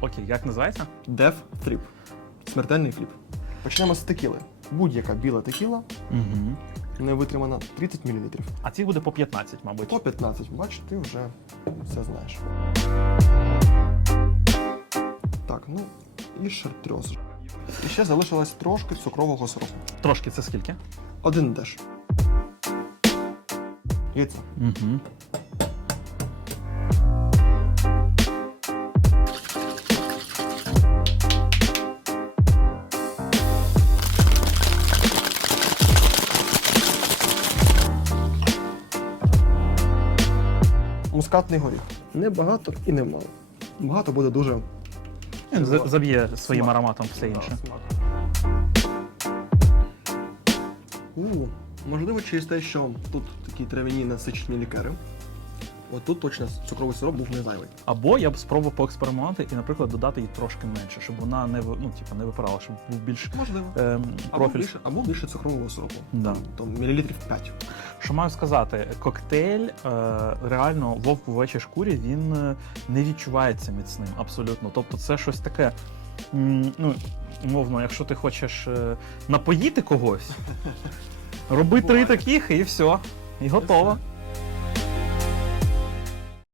Окей, як називається? Death Trip. Смертельний хліб. Почнемо з текіли. Будь-яка біла текіла Угу. не витримана 30 мл. А цих буде по 15, мабуть. По 15. Бачиш, ти вже все знаєш. Так, ну і шартрьоз. І ще залишилось трошки цукрового сиропу. Трошки це скільки? Один деш. Яйця. Угу. Мускатний горіх. Не багато і не мало. Багато буде дуже Він заб'є своїм Смак. ароматом все інше. У, можливо, через те, що тут такі трав'яні насичені лікери. От тут точно цукровий сироп був не зайвий. Або я б спробував поекспериментувати і, наприклад, додати її трошки менше, щоб вона не ну, типу, не випирала, щоб був більш Можливо. ем, Або більше, або більше цукрового сиропу. Да. То мілілітрів 5. Що маю сказати, коктейль е, реально вовк у овечій шкурі він е, не відчувається міцним абсолютно. Тобто, це щось таке. Ну, умовно, якщо ти хочеш е, напоїти когось, роби три таких і все, і готово.